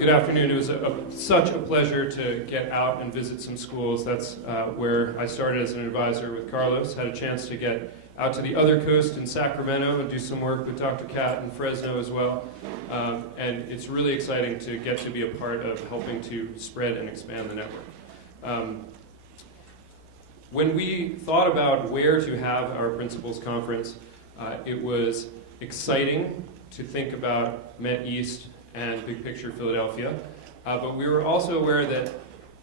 Good afternoon. It was such a pleasure to get out and visit some schools. That's where I started as an advisor with Carlos. Had a chance to get out to the other coast in Sacramento and do some work with Dr. Kat in Fresno as well. And it's really exciting to get to be a part of helping to spread and expand the network. When we thought about where to have our principals conference, it was exciting to think about Met East and Big Picture Philadelphia, but we were also aware that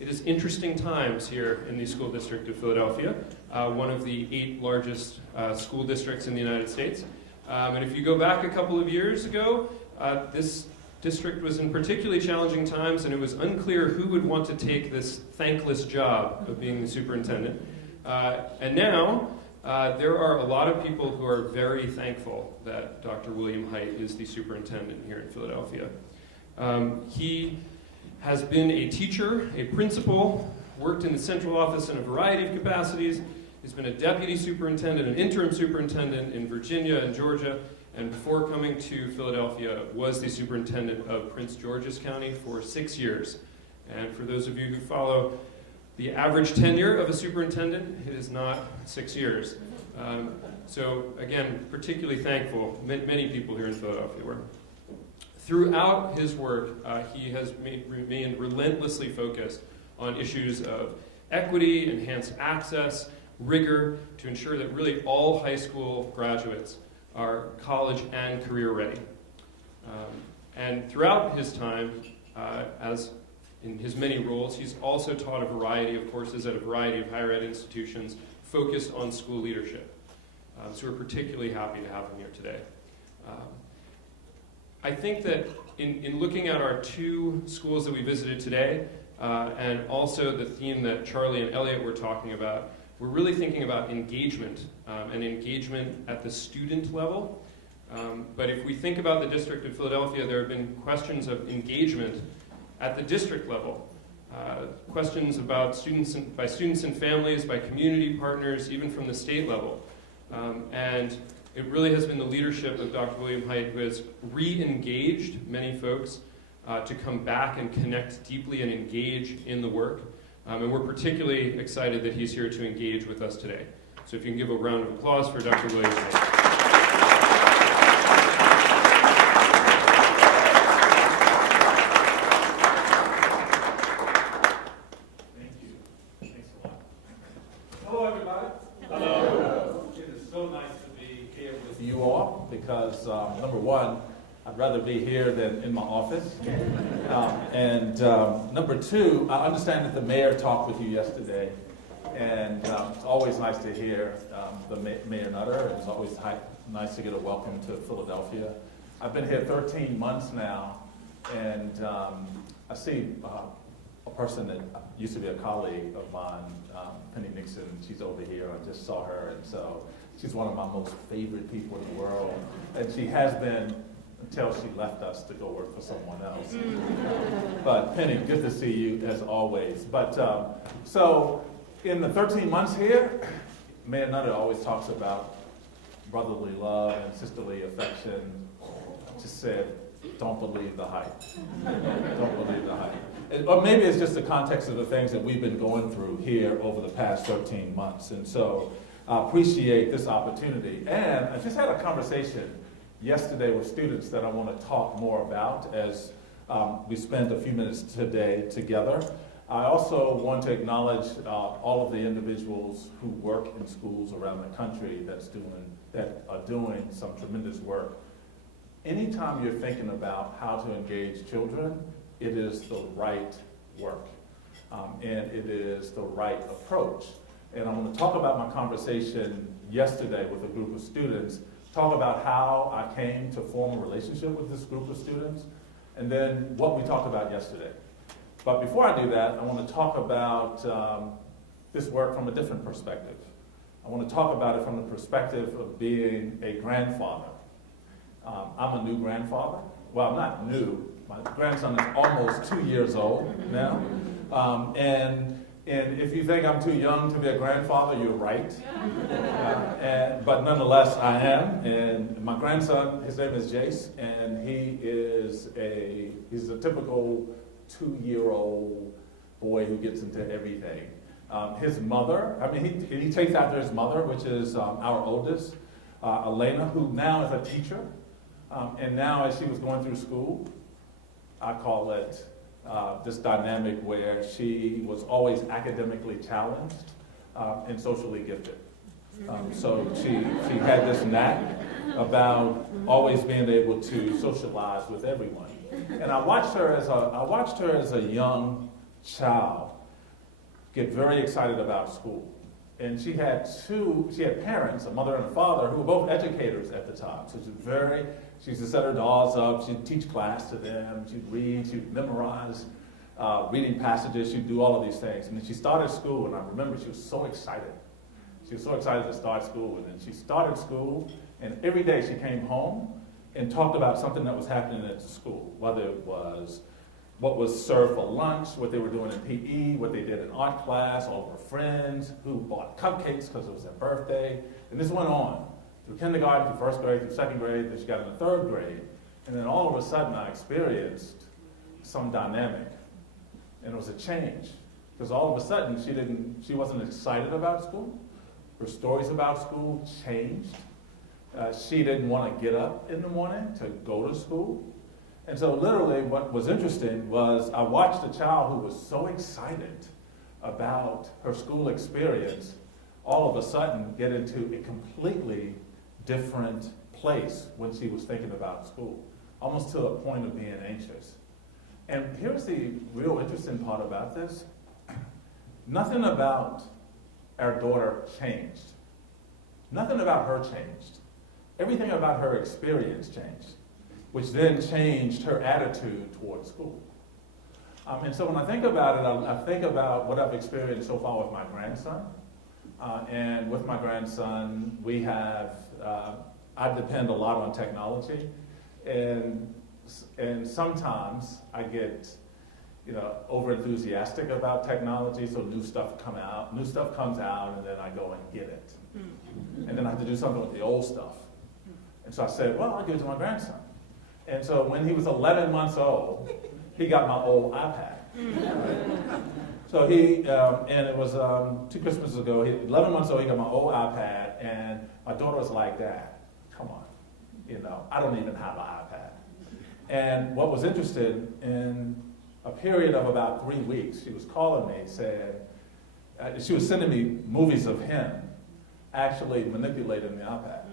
it is interesting times here in the school district of Philadelphia, one of the 8 largest school districts in the United States. And if you go back a couple of years ago, this district was in particularly challenging times, and it was unclear who would want to take this thankless job of being the superintendent. And now, there are a lot of people who are very thankful that Dr. William Hite is the superintendent here in Philadelphia. He has been a teacher, a principal, worked in the central office in a variety of capacities. He's been a deputy superintendent, an interim superintendent in Virginia and Georgia, and before coming to Philadelphia was the superintendent of Prince George's County for 6 years. And for those of you who follow the average tenure of a superintendent, it is not 6 years. So again, particularly thankful, many people here in Philadelphia were. Throughout his work, he has remained relentlessly focused on issues of equity, enhanced access, rigor, to ensure that really all high school graduates are college and career ready. And throughout his time, as in his many roles, he's also taught a variety of courses at a variety of higher ed institutions focused on school leadership. So we're particularly happy to have him here today. I think that in looking at our 2 schools that we visited today, and also the theme that Charlie and Elliot were talking about, we're really thinking about engagement, and engagement at the student level. But if we think about the District of Philadelphia, there have been questions of engagement at the district level, questions about by students and families, by community partners, even from the state level. And it really has been the leadership of Dr. William Hite who has re-engaged many folks to come back and connect deeply and engage in the work. And we're particularly excited that he's here to engage with us today. So if you can give a round of applause for Dr. William Hite. Because number one, I'd rather be here than in my office. And number two, I understand that the mayor talked with you yesterday, and it's always nice to hear the Mayor Nutter, and it's always nice to get a welcome to Philadelphia. I've been here 13 months now, and I see a person that used to be a colleague of mine, Penny Nixon. She's over here. I just saw her, and so she's one of my most favorite people in the world, and she has been until she left us to go work for someone else. But Penny, good to see you as always. But so in the 13 months here, Mayor Nutter always talks about brotherly love and sisterly affection. Just said, don't believe the hype. Don't believe the hype. Or maybe it's just the context of the things that we've been going through here over the past 13 months. And so I appreciate this opportunity. And I just had a conversation yesterday with students that I want to talk more about as we spend a few minutes today together. I also want to acknowledge all of the individuals who work in schools around the country that are doing some tremendous work. Anytime you're thinking about how to engage children, it is the right work, and it is the right approach. And I want to talk about my conversation yesterday with a group of students, talk about how I came to form a relationship with this group of students, and then what we talked about yesterday. But before I do that, I want to talk about this work from a different perspective. I want to talk about it from the perspective of being a grandfather. I'm a new grandfather. Well, I'm not new. My grandson is almost 2 years old now. And And if you think I'm too young to be a grandfather, you're right. But nonetheless, I am. And my grandson, his name is Jace, and he's a typical 2-year-old boy who gets into everything. His mother, he takes after his mother, which is our oldest, Elena, who now is a teacher. And now as she was going through school, I call it this dynamic where she was always academically challenged and socially gifted. So she had this knack about always being able to socialize with everyone. And I watched her as a young child get very excited about school. And she had parents, a mother and a father, who were both educators at the time. So she used to set her dolls up, she'd teach class to them, she'd read, she'd memorize reading passages, she'd do all of these things. And then she started school, and I remember she was so excited. She was so excited to start school. And then she started school, and every day she came home and talked about something that was happening at the school, whether it was what was served for lunch, what they were doing in PE, what they did in art class, all of her friends who bought cupcakes because it was their birthday. And this went on through kindergarten, through first grade, through second grade, then she got into third grade. And then all of a sudden I experienced some dynamic. And it was a change. Because all of a sudden she wasn't excited about school. Her stories about school changed. She didn't want to get up in the morning to go to school. And so literally what was interesting was I watched a child who was so excited about her school experience all of a sudden get into a completely different place when she was thinking about school, almost to a point of being anxious. And here's the real interesting part about this. Nothing about our daughter changed. Nothing about her changed. Everything about her experience changed, which then changed her attitude towards school. And so when I think about it, I think about what I've experienced so far with my grandson. And with my grandson, I depend a lot on technology. And sometimes I get, over enthusiastic about technology, so new stuff comes out, and then I go and get it. And then I have to do something with the old stuff. And so I said, well, I'll give it to my grandson. And so when he was 11 months old, he got my old iPad. So and it was 2 Christmases ago, 11 months old, he got my old iPad, and my daughter was like, Dad, come on, I don't even have an iPad. And what was interesting, in a period of about 3 weeks, she was calling me saying, she was sending me movies of him actually manipulating the iPad.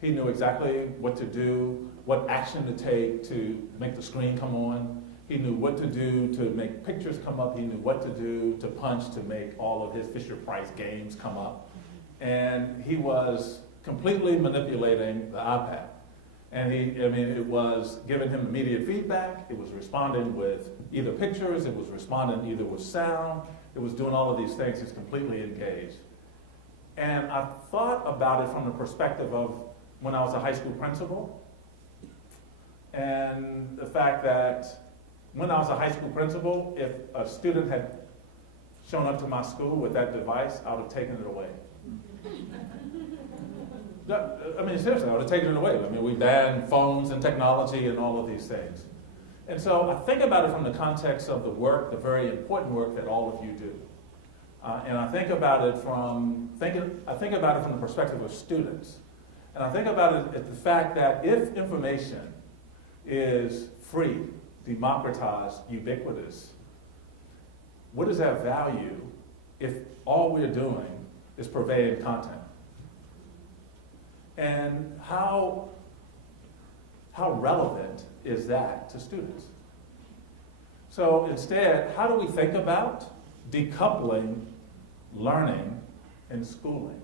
He knew exactly what to do, what action to take to make the screen come on. He knew what to do to make pictures come up. He knew what to do to punch to make all of his Fisher-Price games come up. And he was completely manipulating the iPad. And it was giving him immediate feedback. It was responding with either pictures. It was responding either with sound. It was doing all of these things. He's completely engaged. And I thought about it from the perspective of when I was a high school principal, and the fact that when I was a high school principal, if a student had shown up to my school with that device, I would have taken it away. Seriously, I would have taken it away. We banned phones and technology and all of these things. And so I think about it from the context of the work, the very important work that all of you do. And I think about it from the perspective of students. And I think about it at the fact that if information is free, democratized, ubiquitous, what does that value if all we're doing is purveying content? And how relevant is that to students? So instead, how do we think about decoupling learning and schooling?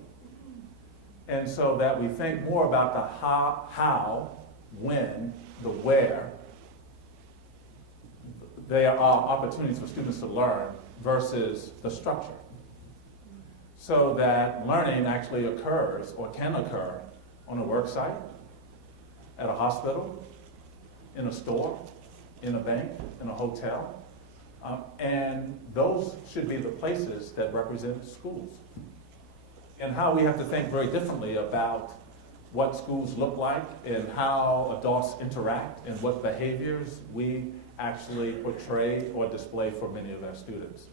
And so that we think more about the how, when, the where. There are opportunities for students to learn versus the structure. So that learning actually occurs or can occur on a work site, at a hospital, in a store, in a bank, in a hotel, And those should be the places that represent schools. And how we have to think very differently about what schools look like and how adults interact and what behaviors we actually portray or display for many of our students.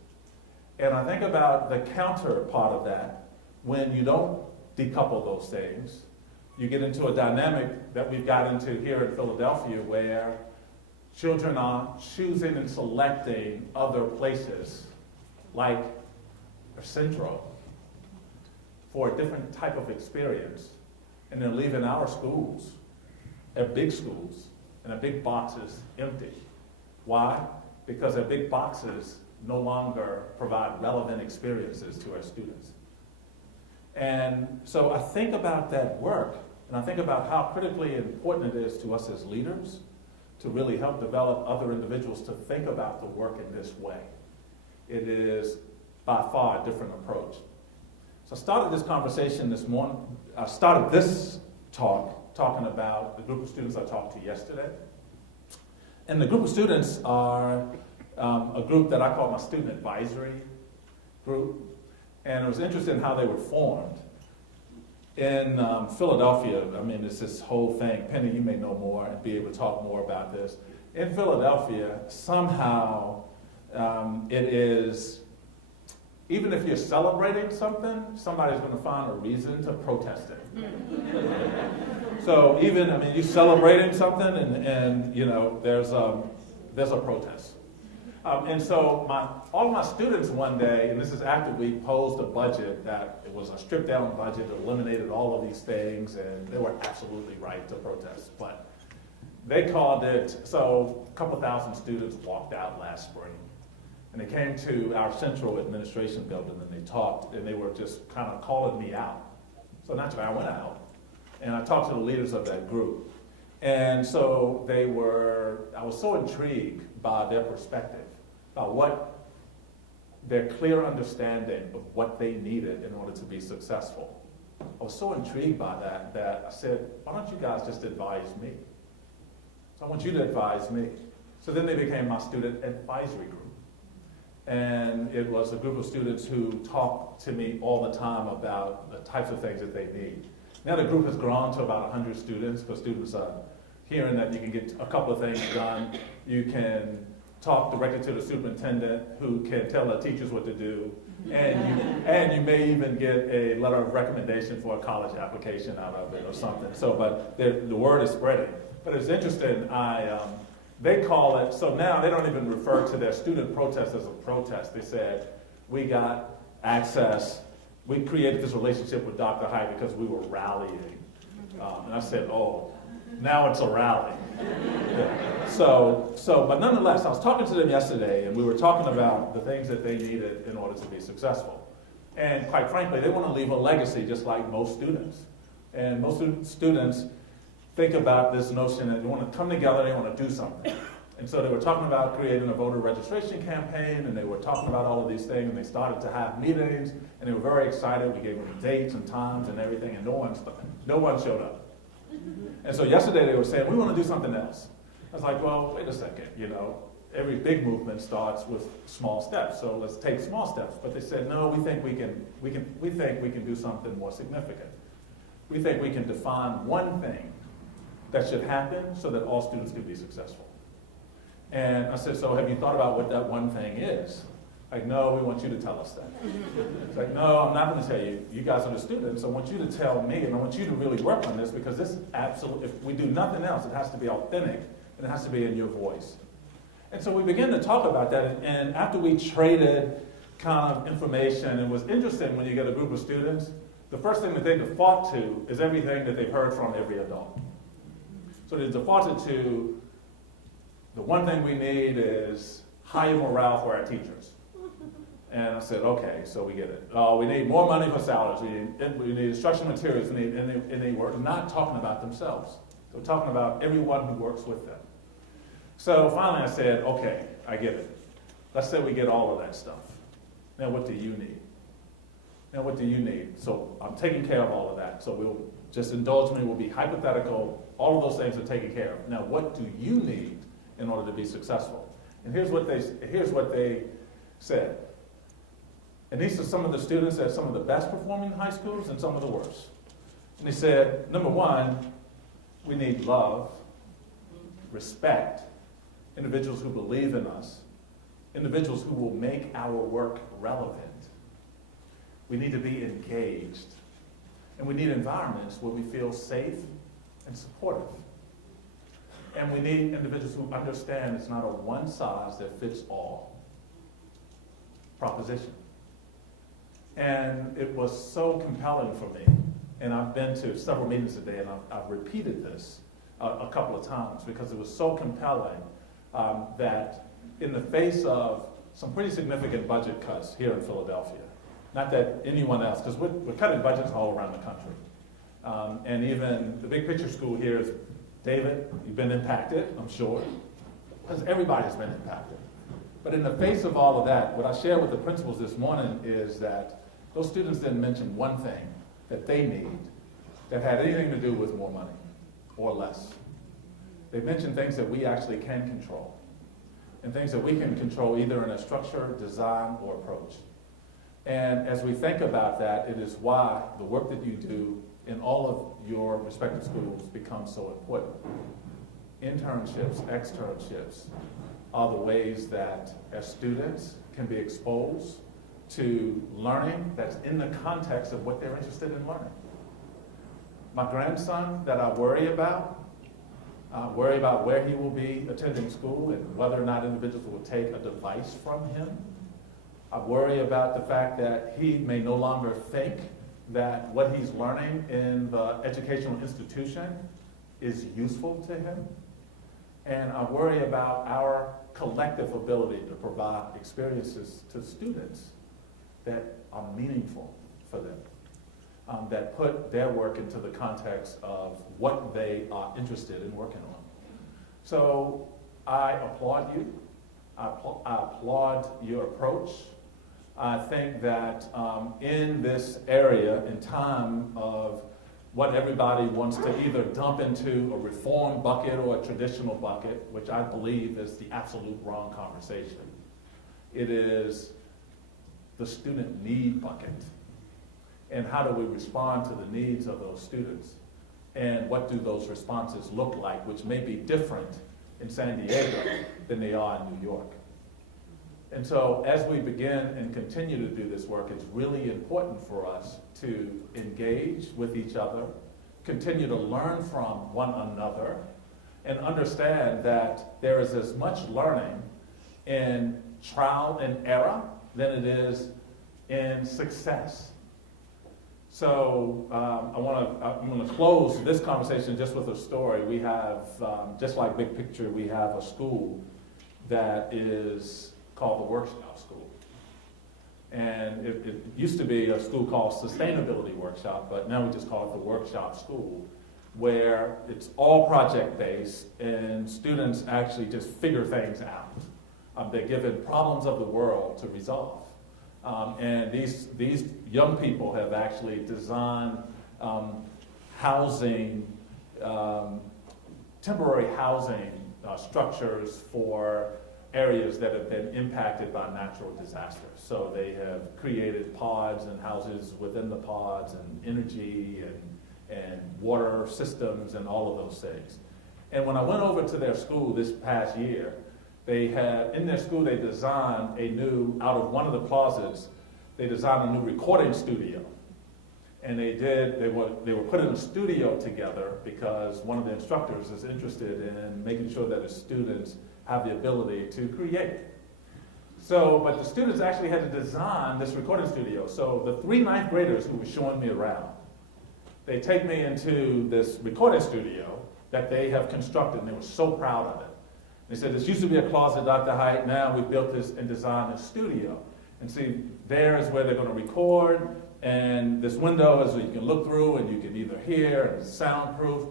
And I think about the counter part of that. When you don't decouple those things, you get into a dynamic that we've got into here in Philadelphia where children are choosing and selecting other places like Centro for a different type of experience. And they're leaving our schools, our big schools, and our big boxes empty. Why? Because our big boxes no longer provide relevant experiences to our students. And so I think about that work, and I think about how critically important it is to us as leaders to really help develop other individuals to think about the work in this way. It is by far a different approach. So I started this conversation this morning, I started this talk talking about the group of students I talked to yesterday. And the group of students are a group that I call my student advisory group. And it was interesting how they were formed. In Philadelphia, I mean, it's this whole thing. Penny, you may know more and be able to talk more about this. In Philadelphia, somehow it is, even if you're celebrating something, somebody's going to find a reason to protest it. So even, I mean, you're celebrating something and you know, there's a protest. And so all of my students one day, and this is after we posed a budget that it was a stripped down budget that eliminated all of these things, and they were absolutely right to protest. But they called it, so a couple thousand students walked out last spring. And they came to our central administration building and they talked, and they were just kind of calling me out. So naturally I went out and I talked to the leaders of that group. And so I was so intrigued by their perspective, by their clear understanding of what they needed in order to be successful. I was so intrigued by that I said, why don't you guys just advise me? So I want you to advise me. So then they became my student advisory group. And it was a group of students who talked to me all the time about the types of things that they need. Now the group has grown to about 100 students, because students are hearing that you can get a couple of things done. You can talk directly to the superintendent, who can tell the teachers what to do. And you may even get a letter of recommendation for a college application out of it or something. So, but the word is spreading. But it's interesting, they call it, so now they don't even refer to their student protest as a protest. They said, we got access, we created this relationship with Dr. Hite because we were rallying. And I said, oh, now it's a rally. Yeah. So, but nonetheless, I was talking to them yesterday, and we were talking about the things that they needed in order to be successful. And quite frankly, they want to leave a legacy just like most students. And most students think about this notion that they want to come together, they want to do something. And so they were talking about creating a voter registration campaign, and they were talking about all of these things, and they started to have meetings, and they were very excited. We gave them dates and times and everything, and no one showed up. And so yesterday they were saying, we want to do something else. I was like, well, wait a second, you know, every big movement starts with small steps, so let's take small steps. But they said, no, we think we can do something more significant. We think we can define one thing that should happen so that all students can be successful. And I said, so have you thought about what that one thing is? Like, no, we want you to tell us that. It's like, no, I'm not going to tell you. You guys are the students. I want you to tell me, and I want you to really work on this, because this absolutely, if we do nothing else, it has to be authentic, and it has to be in your voice. And so we began to talk about that, and after we traded kind of information, it was interesting when you get a group of students, the first thing that they default to is everything that they've heard from every adult. So they defaulted to, the one thing we need is higher morale for our teachers. And I said, okay, so we get it. We need more money for salaries. We need instructional materials. And they were not talking about themselves. They were talking about everyone who works with them. So finally I said, okay, I get it. Let's say we get all of that stuff. Now what do you need? Now what do you need? So I'm taking care of all of that. So we'll just indulge me, we'll be hypothetical. All of those things are taken care of. Now what do you need in order to be successful? And here's what they said. And these are some of the students at some of the best performing high schools and some of the worst. And they said, number one, we need love, respect, individuals who believe in us, individuals who will make our work relevant. We need to be engaged. And we need environments where we feel safe and supportive. And we need individuals who understand it's not a one-size-that-fits-all proposition. And it was so compelling for me. And I've been to several meetings today, and I've repeated this a couple of times because it was so compelling that in the face of some pretty significant budget cuts here in Philadelphia, not that anyone else, because we're cutting budgets all around the country. And even the big picture school here is, David, you've been impacted, I'm sure, because everybody's been impacted. But in the face of all of that, what I shared with the principals this morning is that those students didn't mention one thing that they need that had anything to do with more money or less. They mentioned things that we actually can control, and things that we can control either in a structure, design, or approach. And as we think about that, it is why the work that you do in all of your respective schools becomes so important. Internships, externships are the ways that as students can be exposed to learning that's in the context of what they're interested in learning. My grandson that I worry about where he will be attending school and whether or not individuals will take a device from him. I worry about the fact that he may no longer think that what he's learning in the educational institution is useful to him. And I worry about our collective ability to provide experiences to students that are meaningful for them, that put their work into the context of what they are interested in working on. So I applaud you. I applaud your approach. I think that in this area, in time of what everybody wants to either dump into a reform bucket or a traditional bucket, which I believe is the absolute wrong conversation. It is the student need bucket. And how do we respond to the needs of those students? And what do those responses look like, which may be different in San Diego than they are in New York. And so as we begin and continue to do this work, it's really important for us to engage with each other, continue to learn from one another, and understand that there is as much learning in trial and error than it is in success. So I'm going to close this conversation just with a story. We have, just like Big Picture, we have a school that is called the Workshop School. And it used to be a school called Sustainability Workshop, but now we just call it the Workshop School, where it's all project-based and students actually just figure things out. They're given problems of the world to resolve. And these young people have actually designed housing, temporary housing structures for areas that have been impacted by natural disasters. So they have created pods and houses within the pods and energy and water systems and all of those things. And when I went over to their school this past year, they had, in their school, they designed out of one of the closets, they designed a new recording studio. And they were putting a studio together because one of the instructors is interested in making sure that his students have the ability to create. So, but the students actually had to design this recording studio. So the 3 ninth graders who were showing me around, they take me into this recording studio that they have constructed, and they were so proud of it. They said, this used to be a closet, Dr. Hite, now we've built this and designed a studio. And see, there is where they're going to record, and this window is where you can look through, and you can either hear, and it's soundproof.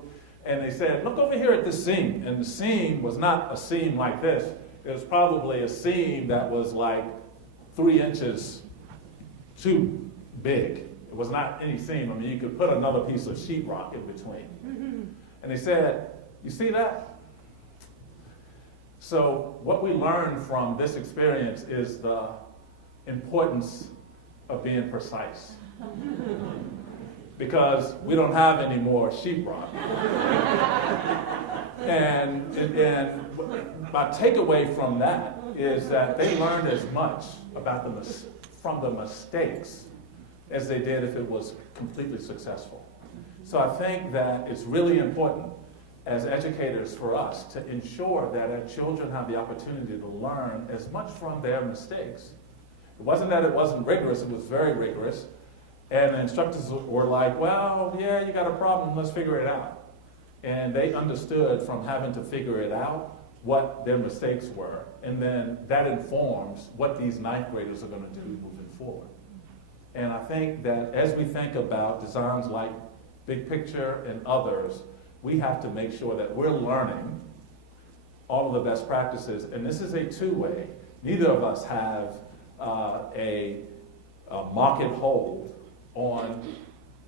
And they said, look over here at this seam. And the seam was not a seam like this. It was probably a seam that was like 3 inches too big. It was not any seam. I mean, you could put another piece of sheetrock in between. And they said, you see that? So what we learned from this experience is the importance of being precise. Because we don't have any more sheetrock. and my takeaway from that is that they learned as much about from the mistakes as they did if it was completely successful. So I think that it's really important as educators for us to ensure that our children have the opportunity to learn as much from their mistakes. It wasn't that it wasn't rigorous, it was very rigorous. And the instructors were like, well, yeah, you got a problem, let's figure it out. And they understood from having to figure it out what their mistakes were. And then that informs what these ninth graders are going to do moving forward. And I think that as we think about designs like Big Picture and others, we have to make sure that we're learning all of the best practices. And this is a two-way. Neither of us have a market hold on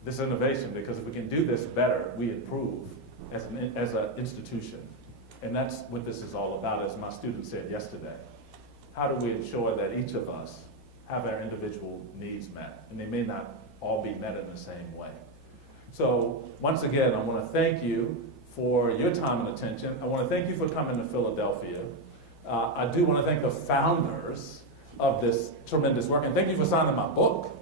this innovation, because if we can do this better, we improve as an institution. And that's what this is all about, as my student said yesterday. How do we ensure that each of us have our individual needs met? And they may not all be met in the same way. So once again, I want to thank you for your time and attention. I want to thank you for coming to Philadelphia. I do want to thank the founders of this tremendous work, and thank you for signing my book.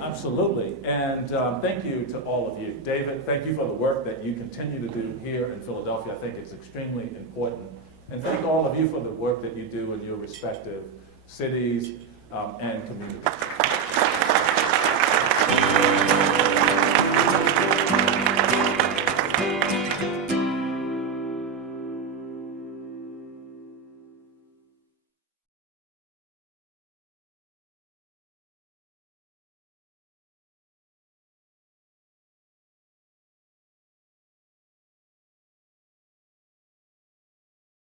Absolutely. And thank you to all of you. David, thank you for the work that you continue to do here in Philadelphia. I think it's extremely important. And thank all of you for the work that you do in your respective cities and communities.